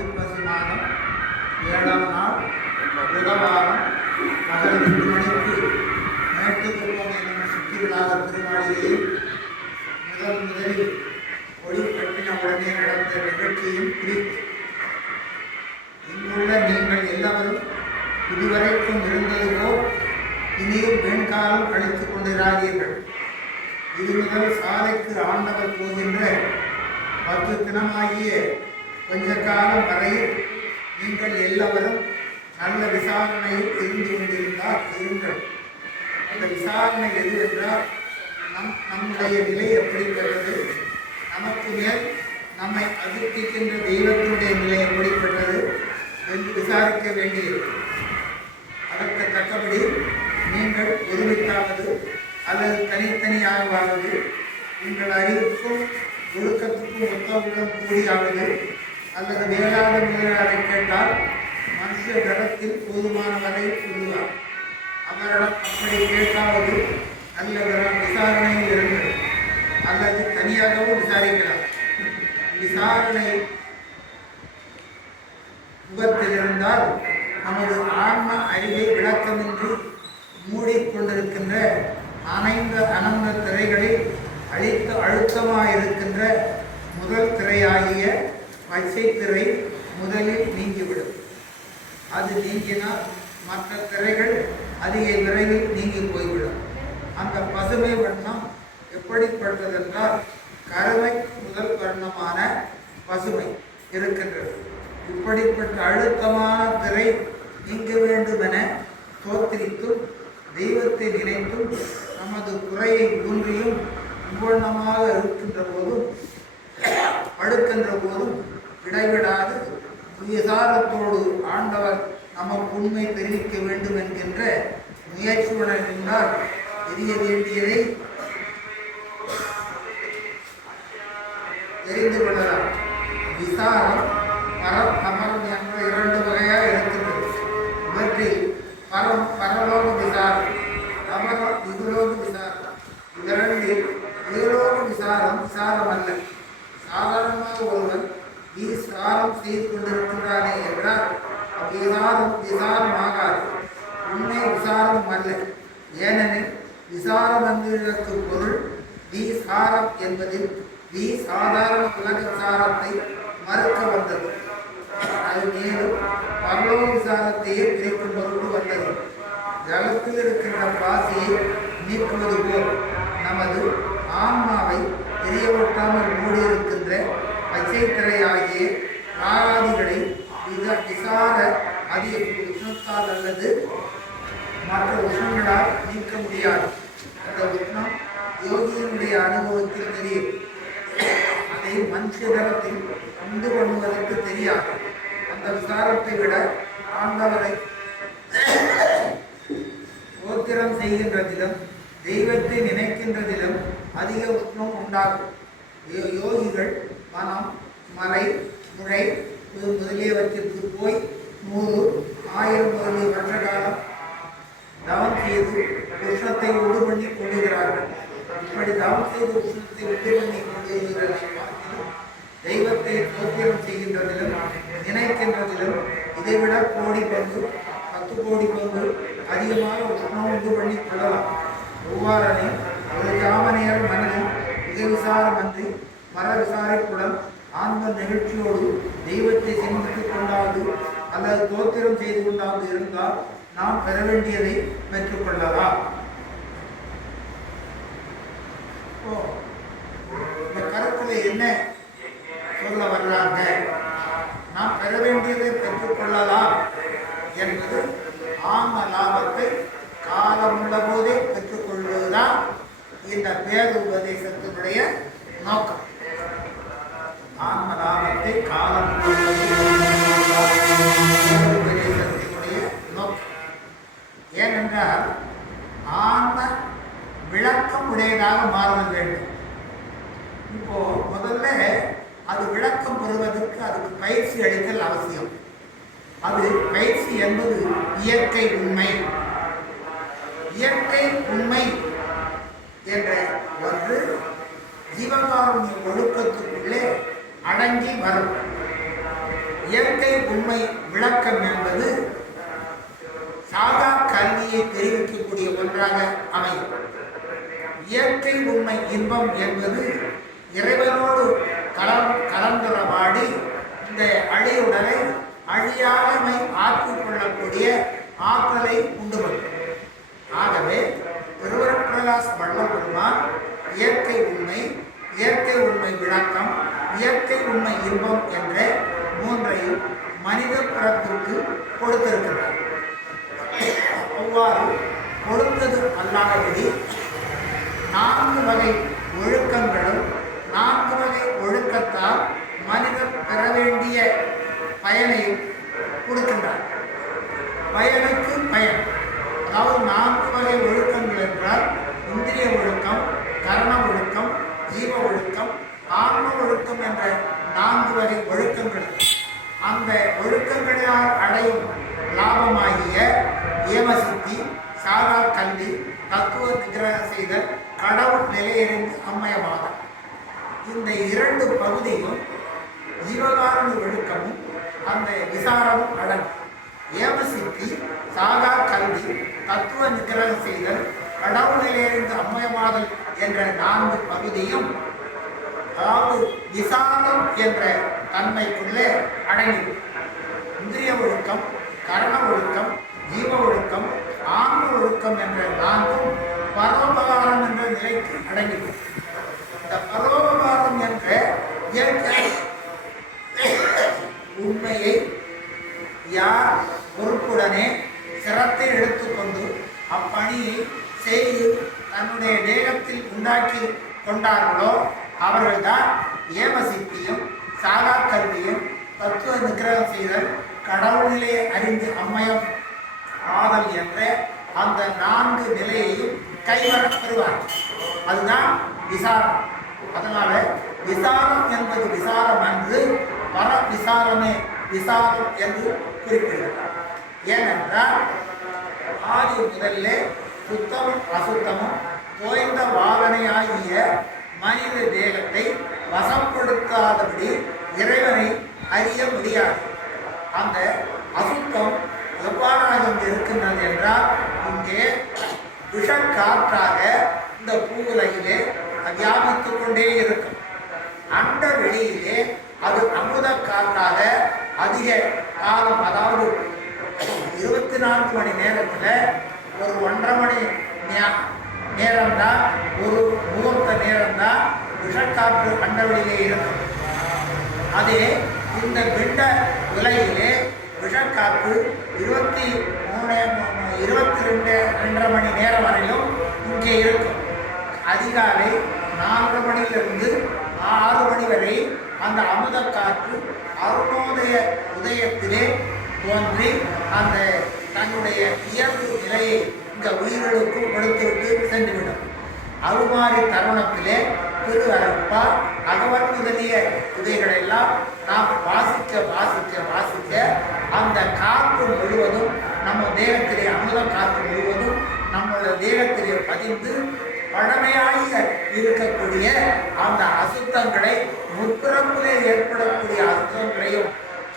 ஐப்பசி மாதம் 7ஆம் நாள் புதவாரம் பகல் 2 மணிக்கு மேட்டுக்குப்பம் என்னும் சுற்றுவிழாக திருமாளிகையில் முதலில் ஒளி கட்டின உடனே நடந்த நிகழ்ச்சியும் குறித்து இங்குள்ள நீங்கள் எல்லாரும் இதுவரைக்கும் இருந்தது போல் இனியும் வெண்காலம் கழித்துக் கொண்டிராதீர்கள். இது முதல் சாலைக்கு ஆண்டவர் போகின்ற 10 தினமாகிய கொஞ்ச காலம் வரையில் நீங்கள் எல்லாரும் நல்ல விசாரணையில் இருந்து கொண்டிருந்தால் இருங்கள். அந்த விசாரணை எது என்றால் நம்முடைய நிலை எப்படிப்பட்டது, நமக்கு மேல் நம்மை அதிர்ப்பிக்கின்ற தெய்வத்தினுடைய நிலை எப்படிப்பட்டது என்று விசாரிக்க வேண்டியது. அதற்கு தக்கபடி நீங்கள் ஒருமித்தாவது அல்லது தனித்தனியாகவாவது உங்கள் அறிவுக்கும் ஒழுக்கத்துக்கும் ஒத்தவுடன் கூடியாவது அல்லது வேளாத முதலாளரை கேட்டால் மனுஷ தரத்தில் போதுமான வரை சொல்லுவார். அவரிடம் அப்படி கேட்டாவது அல்லது விசாரணையில் இருங்கள் அல்லது தனியாகவும் விசாரிக்கிறார். விசாரணை முகத்தில் இருந்தால் நமது ஆன்ம அறிவை விளக்கமின்றி மூடிக்கொண்டிருக்கின்ற அனந்த திரைகளில் அழுத்தமாயிருக்கின்ற முதல் திரையாகிய பச்சை திரை முதலில் நீங்கிவிடும். அது நீங்கினால் மற்ற திரைகள் அதிக விரைவில் நீங்கி போய்விடும். அந்த பசுமை வண்ணம் எப்படிப்பட்டதென்றால் கருமைக்கு முதல் வர்ணமான பசுமை இருக்கின்றது. இப்படிப்பட்ட அழுத்தமான திரை நீங்க வேண்டுமென தோற்றித்தும் தெய்வத்தை நினைத்தும் நமது குறையை ஊன்றியும் உபரணமாக இருக்கின்ற போதும் அடுக்கின்ற போதும் இடைவிடாது விசாரத்தோடு ஆண்டவர் நமக்கு உண்மை தெரிவிக்க வேண்டும் என்கின்ற முயற்சியுடன் இருந்தால் தெரிய வேண்டியதை தெரிந்து கொள்ளலாம். விசாரம் பரம் அமரம் என்ற 2 வகையாக இருக்கின்றது. இவற்றில் பரலோக விசாரம், அமரம் இகுலோக விசாரம். இவரண்டில் இகுலோக விசாரம் அல்ல. சாதாரணமாக ஒருவன் விசாரம் செய்து கொண்டிருக்கின்றானே என்றால் விசாரம் ஆகாது. உண்மை விசாரம் அல்ல. ஏனெனில் விசாரம் என்பதற்கு பொருள் விசாரம் என்பதில் சாதாரண உலக விசாரத்தை மறுக்க வந்தது. அது மேலும் பரலோக விசாரத்தையே பிரிக்கும் பொருட்டு வந்தது. ஜலத்தில் இருக்கின்ற பாசியை நீக்குவது போல் நமது ஆன்மாவை தெரியவட்டாமல் மூடியிருக்கின்ற பச்சை திரையாகிய ஆராதிகளை விசார அதிக உஷ்ணத்தால் அல்லது மற்ற உஷ்ணங்களால் நீக்க முடியாது. அந்த உஷ்ணம் யோகியினுடைய அனுபவத்தில் தெரியும். அதை மனுஷதரத்தில் உண்டு பண்ணுவதற்கு தெரியாது. அந்த விசாரத்தை விட ஆண்டவரை ஓத்திரம் செய்கின்றதிலும் தெய்வத்தை நினைக்கின்றதிலும் அதிக உஷ்ணம் உண்டாகும். யோகிகள் மனம், மலை, முளை முதலியவற்றிற்கு போய் 100, 1000 முதலிய வருஷ காலம் தவம் செய்து உஷ்ணத்தை உண்டு பண்ணி கொள்ளுகிறார்கள். இப்படி தவம் செய்து உஷ்ணத்தை உண்டு பண்ணி கொள்ளுகிறதை தெய்வத்தை தோத்திரம் செய்கின்றதிலும் நினைக்கின்றதிலும் இதைவிட கோடி பங்கு 10 கோடி பங்கு அதிகமாக உஷ்ணம் உண்டு பண்ணி கொள்ளலாம். ஒவ்வாறனே ஒரு காமனையர் மனதில் மிக விசாரமன்றி மர விசாரிப்புடன் ஆன்ம நிகழ்ச்சியோடு தெய்வத்தை சிந்தித்துக் கொண்டாவது அல்லது தோத்திரம் செய்து கொண்டாவது இருந்தால் நாம் பெற வேண்டியதை பெற்றுக்கொள்ளலாம். இந்த கருத்துல என்ன சொல்ல வர்றாங்க? நாம் பெற வேண்டியதை பெற்றுக்கொள்ளலாம் என்பது ஆன்ம லாபத்தை காலமுள்ள போதே பெற்றுக்கொள்வதுதான் இந்த பேர் உபதேசத்தினுடைய நோக்கம். ஆன்ம லாபத்தை காலமுள்ள உபதேசத்தினுடைய நோக்கம். ஏனென்றால் ஆன்ம விளக்கம் உடையதாக மாறுதல் வேண்டும். இப்போ முதல்ல அது விளக்கம் பெறுவதற்கு அதுக்கு பயிற்சி அளித்தல் அவசியம். அது பயிற்சி என்பது இயற்கை உண்மை. இயற்கை உண்மை என்ற ஒன்று ஜீவகாருண்ய ஒழுக்கத்துக்குள்ளே அடங்கி வரும். இயற்கை உண்மை விளக்கம் என்பது சாதா கல்வியை தெரிவிக்கக்கூடிய ஒன்றாக அமையும். இயற்கை உண்மை இன்பம் என்பது இறைவனோடு கலந்துரவாடி இந்த அழியுடலை அழியாமை ஆக்கிக் கொள்ளக்கூடிய ஆற்றலை உண்டு பண்ணும். ஆகவே திருவருட்பிரகாச வள்ளல் இயற்கை உண்மை விளக்கம், இயற்கை உண்மை இன்பம் என்ற மூன்றையும் மனித பிறப்பிற்கு கொடுத்திருக்கிறார். அவ்வாறு கொடுத்தது அல்லாதபடி 4 வகை ஒழுக்கங்களும் 4 வகை ஒழுக்கத்தால் மனிதர் பெற வேண்டிய பயனையும் கொடுக்கின்றார். பயனுக்கு பயன், அதாவது 4 வகை ஒழுக்கங்கள் என்றால் இந்திரிய ஒழுக்கம், கரண ஒழுக்கம், ஜீவ ஒழுக்கம், ஆன்ம ஒழுக்கம் என்ற 4 வகை ஒழுக்கங்கள். அந்த ஒழுக்கங்களால் அடையும் லாபமாகிய ஏமசித்தி, சாதா கல்வி, தத்துவ நிகிரக செய்தல், கடவுள் நிலையிலிருந்து அம்மயமாதல், இந்த 2 பகுதியும் ஜீவகாரணி ஒழுக்கமும் அந்த விசாரமும் அடங்கும். ஏமசித்தி, சாதா கல்வி, தத்துவ நிகிரக செய்தல், கடவுள் நிலையிலிருந்து அம்மயமாதல் என்ற 4 பகுதியும் அதாவது விசாரம் என்ற தன்மைக்குள்ளே அடங்கிடும். இந்திரிய ஒழுக்கம், கரண ஒழுக்கம், ஜீவ ஒழுக்கம், ஆன்ம ஒழுக்கம் என்ற 4ம் பரோபகாரம் என்ற நிலைக்கு அடங்கிடும். இந்த பரோபகாரம் என்ற இயற்கை உண்மையை யார் பொறுப்புடனே சிரத்தை எடுத்துக்கொண்டு அப்பணியை செய்து தன்னுடைய தேகத்தில் உண்டாக்கி கொண்டார்களோ அவர்கள்தான் ஏமசித்தியும், சாதா கல்வியும், தத்துவ நிகிரகம் செய்தல், கடவுளிலே அறிந்து அம்மயம் ஆதல் என்ற அந்த 4 நிலையையும் கைவரப் பெறுவார். அதுதான் விசாரம். அதனால விசாரம் என்பது விசாரம் என்று வர விசாரமே விசாரம் என்று குறிப்பிடுகிறார். ஏனென்றால் ஆதி முதல்ல சுத்தமும் அசுத்தமும் தோய்ந்த வாகனையாகிய மனித தேகத்தை வசப்படுத்தாதபடி இறைவனை அறிய முடியாது. அந்த அசுத்தம் எவ்வாறாக இருக்கின்றது என்றால் இங்கே விஷக்காற்றாக இந்த பூவுலகிலே வியாபித்துக் கொண்டே இருக்கும். அந்த வெளியிலே அது அமுத காற்றாக அதிக காலம், அதாவது 24 மணி நேரத்தில் ஒரு 1.5 மணி நேரம்தான், ஒரு முகூர்த்த நேரம்தான் விஷக்காற்று அண்டவெளியிலே இருக்கும். அதே இந்த பிண்ட உலகிலே விஷக்காற்று 22 மணி நேரம் வரையிலும் இங்கே இருக்கும். அதிகாலை 4 மணியிலிருந்து 6 மணி வரை அந்த அமுத காற்று அருணோதய உதயத்திலே தோன்றி அந்த தன்னுடைய இயல்பு நிலையை இந்த உயிர்களுக்கு கொடுத்துவிட்டு சென்றுவிடும். அருமாறி தருணத்திலே திரு அரப்பா அகவன் முதலிய இதைகளெல்லாம் நாம் வாசிக்க வாசிக்க வாசிக்க அந்த காற்று முழுவதும் நம்ம தேகத்திலே, அமுத காற்று முழுவதும் நம்முடைய தேகத்திலே பதிந்து பழமையாக இருக்கக்கூடிய அந்த அசுத்தங்களை, முற்பிறப்பிலே ஏற்படக்கூடிய அசுத்தங்களையும்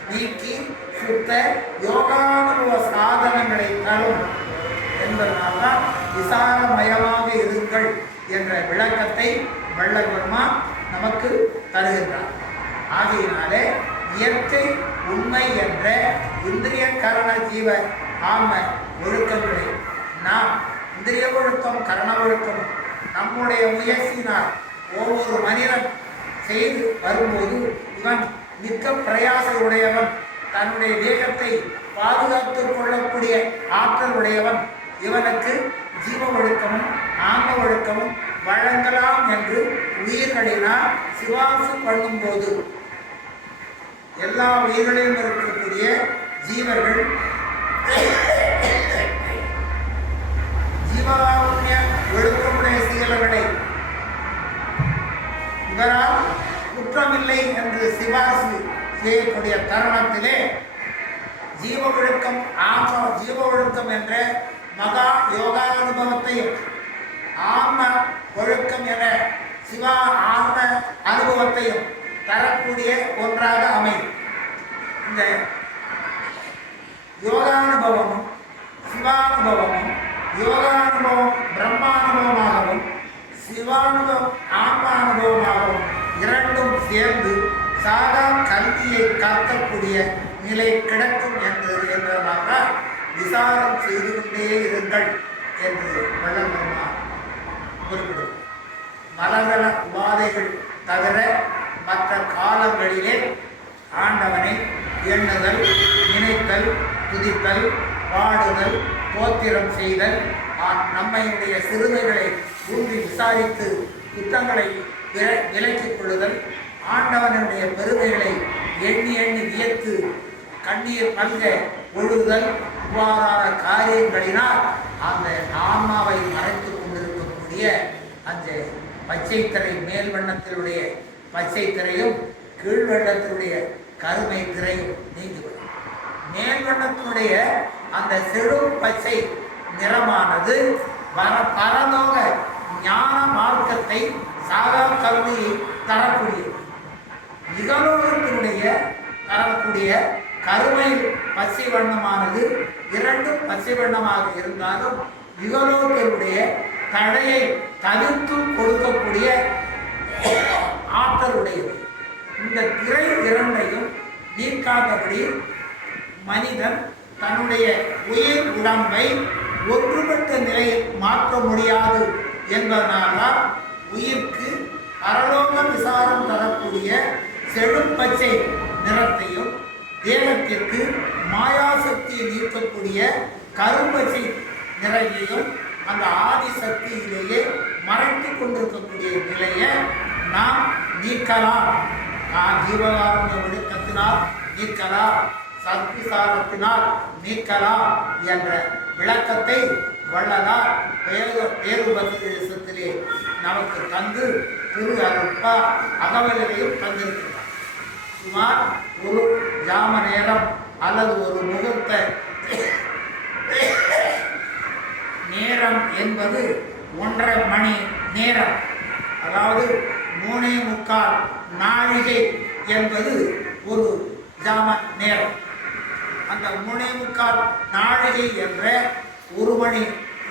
நீக்கி சுத்த யோகானுபவ சாதனங்களை தரும் என்பதனால்தான் விசாரமயமாக இருங்கள் என்ற விளக்கத்தை வள்ளல் பெருமான் நமக்கு தருகின்றார். ஆகையினாலே இயற்கை உண்மை என்ற இந்திரிய கரண ஜீவ ஆன்ம ஒழுக்கங்களை நாம் இந்திரிய ஒழுக்கம், கரண ஒழுக்கம் நம்முடைய முயற்சியினால் ஒவ்வொரு மனிதன் செய்து வரும்போது இவன் மிக்க பிரயாசை உடையவன், தன்னுடைய தேகத்தை பாதுகாத்துக் கொள்ளக்கூடிய ஆற்றல் உடையவன், இவனுக்கு ஜீவ ஒழுக்கமும் ஆன்ம ஒழுக்கமும் வழங்கலாம் என்று உயிர்களினால் சிபாரிசு பண்ணும்போது எல்லா உயிர்களிலும் இருக்கக்கூடிய ஜீவர்கள் ஜீவகாருண்ய ஒழுக்கமுடைய செயல்களை இவரால் குற்றமில்லை என்று சிபாரிசு செய்யக்கூடிய தருணத்திலே ஜீவ ஒழுக்கம், ஆன்ம ஜீவ ஒழுக்கம் என்ற மகா யோகானுபவத்தையும் ஆன்ம ஒழுக்கம் என சிவா ஆன்ம அனுபவத்தையும் தரக்கூடிய ஒன்றாக அமையும். இந்த யோகானுபவமும் சிவானுபவமும், யோகானுபவம் பிரம்மானுபவமாகவும் சிவானுபவம் ஆன்மானுபவமாகவும் இரண்டும் சேர்ந்து சாதா கல்வியை கற்கக்கூடிய நிலை கிடைக்கும் என்பதனால விசாரம் செய்து கொண்டே இருங்கள் என்று வள்ளலார் குறிப்பிடும். மலங்கள உபாதைகள் தவிர மற்ற காலங்களிலே ஆண்டவனை எண்ணுதல், நினைத்தல், துதித்தல், பாடுதல், தோத்திரம் செய்தல், நம்மையுடைய சிறுமைகளை ஊன்றி விசாரித்து குற்றங்களை விலக்கிக் கொள்ளுதல், ஆண்டவனுடைய பெருமைகளை எண்ணி எண்ணி வியத்து கண்ணீர் பல்க ஒழுகுதல், இவ்வாறான காரியங்களினால் அந்த ஆன்மாவை மறைத்துக் கொண்டிருக்கக்கூடிய அந்த பச்சை திரை, மேல் வண்ணத்தினுடைய பச்சை திரையும் கீழ் வண்ணத்தினுடைய கருமை திரையும் நீங்கிவிடும். மேல் வண்ணத்தினுடைய அந்த செழும் பச்சை நிறமானது பரலோக ஞான மார்க்கத்தை சாதா கல்வியை தரக்கூடியது. இகலோகத்தினுடைய தரக்கூடிய கருமை பச்சை வண்ணமானது இரண்டும் பச்சை வண்ணமாக இருந்தாலும் இகலோகத்தினுடைய தடையை தவிர்த்து கொடுக்கக்கூடிய ஆற்றலுடையது. இந்த திரை இரண்டையும் நீக்காதபடி மனிதன் தன்னுடைய உயிர் உடம்பை ஒன்றுபட்ட நிலையில் மாற்ற முடியாது என்பதனால் உயிர்க்கு பரலோக விசாரம் தரக்கூடிய செழுப்பச்சை நிறத்தையும், தேகத்திற்கு மாயாசக்தியை நீக்கக்கூடிய கரும்பச்சை நிறத்தையும் அந்த ஆதிசக்தியிலேயே மறைத்து கொண்டிருக்கக்கூடிய நிலையை நாம் நீக்கலாம். ஜீவகாருண்ய ஒழுக்கத்தினால் நீக்கலாம், சத்விசாரத்தினால் நீக்கலாம் என்ற விளக்கத்தை வள்ளலார் பேருபதேசத்திலே நமக்கு தந்து திரு அருட்பா அகவலையும் தந்திருக்கிறார். சுமார் ஒரு ஜாம நேரம் அல்லது ஒரு முகூர்த்த நேரம் என்பது 1.5 மணி நேரம், அதாவது 3.25 நாழிகை என்பது ஒரு ஜாம நேரம். அந்த 3.25 நாழிகை என்ற 1 மணி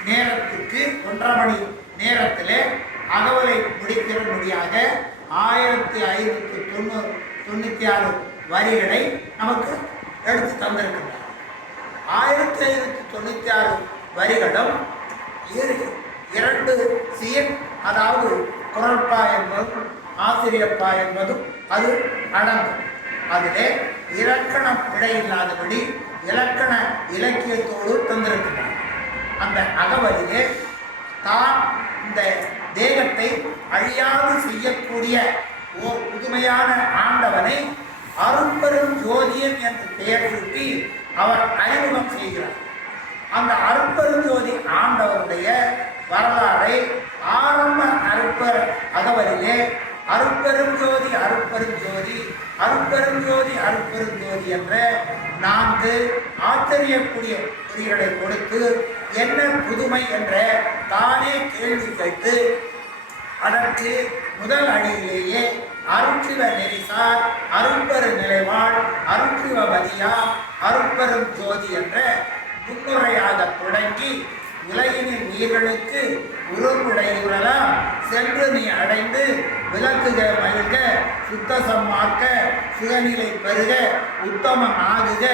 நேரத்துக்கு 1.5 மணி நேரத்தில் அகவலை முடிக்கிறபடியாக 1596 வரிகளை நமக்கு எடுத்து தந்திருக்கின்றனர். 1596 வரிகளும் 2 சீர், அதாவது குரல்பா என்பதும் ஆசிரியப்பா என்பதும் அது அடங்கும். அதிலே இலக்கணம் பிழையில்லாதபடி இலக்கண இலக்கியத்தோடு தந்திருக்கிறார். அந்த அகவலிலே தான் இந்த தேகத்தை அழியாது செய்யக்கூடிய ஓர் புதுமையான ஆண்டவனை அருட்பெரும் ஜோதியன் என்று பெயர் சூட்டி அவர் அறிமுகம் செய்கிறார். அந்த அருட்பெரும் ஜோதி ஆண்டவருடைய வரலாறை ஆரம்ப அருட்பெரு அகவலிலே அருட்பெரும் ஜோதி அருட்பெரும் ஜோதி அருட்பெரும் ஜோதி அருட்பெரும் ஜோதி என்ற 4 ஆச்சரியக்கூடிய குறிகளை கொடுத்து என்ன புதுமை என்ற தானே கேள்வி கேட்டு அதற்கு முதல் அடியிலேயே அருட்சிவ நெறிசார் அருட்பெரு நிலைவாழ் அருட்சிவபதியா அருட்பெரும் ஜோதி என்ற முன்னுரையாக தொடங்கி உலகினின் உயிர்களுக்கு உருவுடையுறலாம் சென்று நீ அடைந்து விளக்குக மகிழ்க சுத்த சம்மார்க்க சுகநிலை பெருக உத்தமம் ஆகுக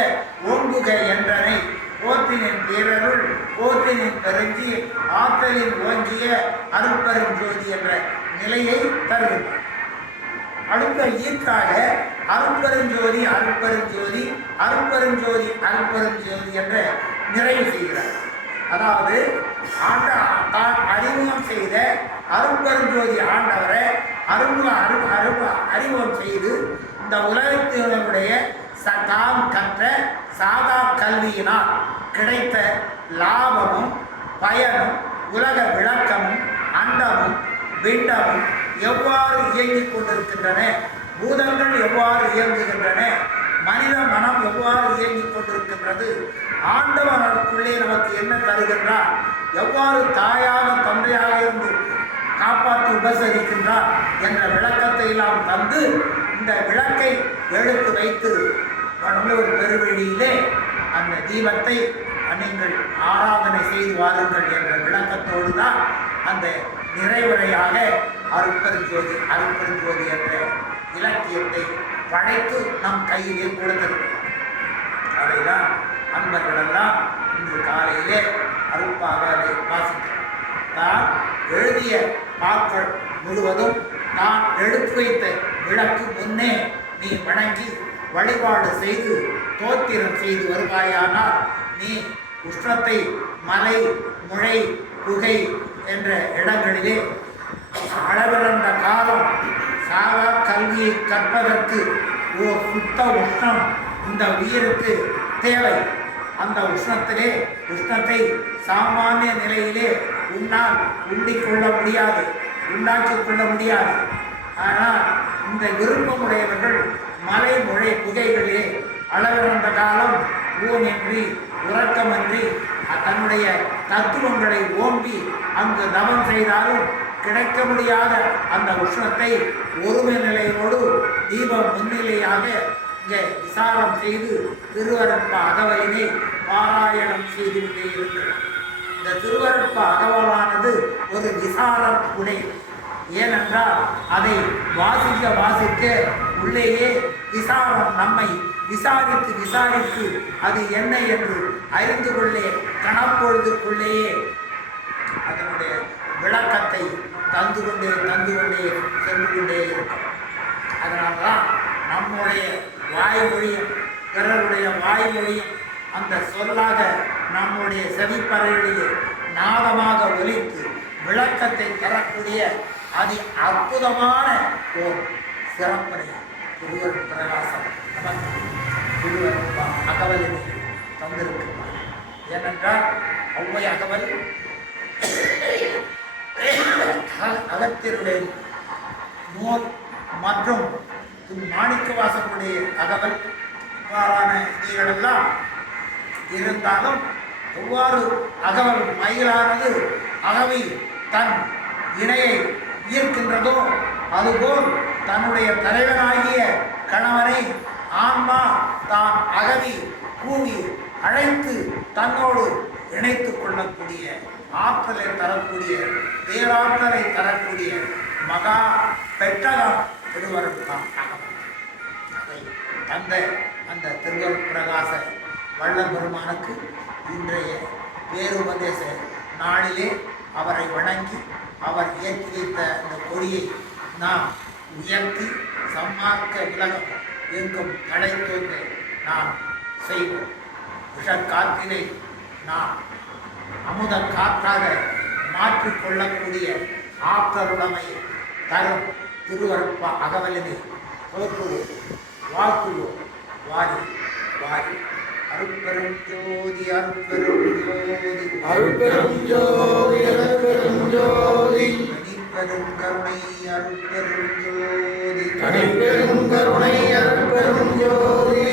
ஓங்குக என்றனை போற்றினின் பேரருள் போற்றினின் பெருங்கி ஆற்றலில் ஓங்கிய அருட்பெரும் ஜோதி என்ற நிலையை தருகிறார். அடுத்த ஈற்றாக அருட்பெருஞ்சோதி அருட்பெருஞ்சோதி அருட்பெருஞ்சோதி அருட்பெருஞ்சோதி என்ற நிறைவு செய்கிறார். அதாவது தான் அறிமுகம் செய்த அருட்பெருஞ்சோதி ஆண்டவரை அறிமுகம் செய்து இந்த உலகத்தினுடைய தாம் கற்ற சாதா கல்வியினால் கிடைத்த லாபமும் பயனும் உலக விளக்கமும் அண்டமும் பிண்டமும் எவ்வாறு இயங்கிக் கொண்டிருக்கின்றன, பூதங்கள் எவ்வாறு இயங்குகின்றன, மனித மனம் எவ்வாறு இயங்கிக் கொண்டிருக்கின்றது, ஆண்டவனுக்குள்ளே நமக்கு என்ன தருகின்றார், எவ்வாறு தாயாக தந்தையாக இருந்து காப்பாற்றி உபசரிக்கின்றார் என்ற விளக்கத்தை எல்லாம் தந்து இந்த விளக்கை எடுத்து வைத்து ஒரு பெருவெளியிலே அந்த தீபத்தை நீங்கள் ஆராதனை செய்து வாருங்கள் என்ற விளக்கத்தோடு தான் அந்த நிறைவுரையாக அருட்பெருஞ்சோதி என்ற இலக்கியத்தை படைத்து நம் கையிலே கொடுத்திருக்கிறோம். அதைதான் அன்பர்களெல்லாம் இன்று காலையிலே அருட்பாக அதை வாசிக்கிறோம். நான் எழுதிய பாக்கள் முழுவதும் நான் எடுத்து வைத்த விளக்கு முன்னே நீ வணங்கி வழிபாடு செய்து தோத்திரம் செய்து வருவாயானால் நீ உஷ்ணத்தை மலை முளை குகை என்ற இடங்களிலே அளவிழந்த காலம் சாரா கல்வியை கற்பதற்கு ஓர் சுத்த உஷ்ணம் இந்த உயிருக்கு தேவை. அந்த உஷ்ணத்தை சாமானிய நிலையிலே உன்னால் உண்டிக்கொள்ள முடியாது, உண்டாக்கிக் கொள்ள முடியாது. ஆனால் இந்த விருப்பமுடையவர்கள் மலை முளை புகைகளிலே அளவிழந்த காலம் ஊனின்றி உறக்கமின்றி தன்னுடைய தத்துவங்களை ஓம்பி அங்கு தவம் செய்தாலும் கிடைக்க முடியாத அந்த உஷ்ணத்தை ஒருமை நிலையோடு தீபம் முன்னிலையாக இங்கே விசாரம் செய்து திருவருட்ப அகவலினை பாராயணம் செய்து கொண்டே இருக்கிறது. இந்த திருவருட்ப அகவலானது ஒரு விசாரம் உடை. ஏனென்றால் அதை வாசிக்க உள்ளேயே விசாரம் நம்மை விசாரித்து அது என்ன என்று அறிந்து கொள்ளே கணப்பொழுதுக்குள்ளேயே அதனுடைய விளக்கத்தை தந்து கொண்டே சென்று கொண்டே இருக்கும். அதனால்தான் நம்முடைய வாய்மொழியும் பிறருடைய வாய்மொழியும் அந்த சொல்லாக நம்முடைய செவிப்பறைகளிலே நாதமாக ஒலித்து விளக்கத்தை தரக்கூடிய அதி அற்புதமான ஓர் சிறப்பனை திருவர் பிரகாசம் திருவர் அகவலினை தந்திருக்கிறார். ஏனென்றால் ஒவ்வை அகவல் அகத்தினுடைய நூல் மற்றும் மாணிக்கவாசனுடைய அகவல் இவ்வாறான இதைகளெல்லாம் இருந்தாலும் எவ்வாறு அகவல் மயிலானது அகவை தன் இணையை ஈர்க்கின்றதோ அதுபோல் தன்னுடைய தலைவனாகிய கணவனை ஆன்மா தான் அகவி கூவி அழைத்து தன்னோடு இணைத்துக் கொள்ளக்கூடிய ஆற்றலை தரக்கூடிய பேராற்றலை தரக்கூடிய மகா பெட்டகம் திருவருட்பாம் அகவல். அதை அந்த திருவருட் பிரகாச வள்ளல் பெருமானுக்கு இன்றைய பேருபதேச நாளிலே அவரை வணங்கி அவர் ஏற்றி வைத்த அந்த கொடியை நாம் உயர்த்தி சம்மார்க்க விலகம் எங்கும் தடை தோன்ற நாம் செய்வோம். விஷக்காற்றினை நாம் அமுத காற்றாக மாற்றிக்கொள்ளக்கூடிய ஆற்றலுடைமை தரும் திருவருட்ப அகவலினை போற்றுவோம், வாழ்த்துவோம். வாரி வாரி அருட்பெரும் ஜோதி அருட்பெரும் ஜோதி அருட்பெரும் ஜோதி அருட்பெரும் ஜோதி தனிப்பெரும் கருணை அருட்பெரும் ஜோதி தனிப்பெரும் கருணை அருட்பெரும் ஜோதி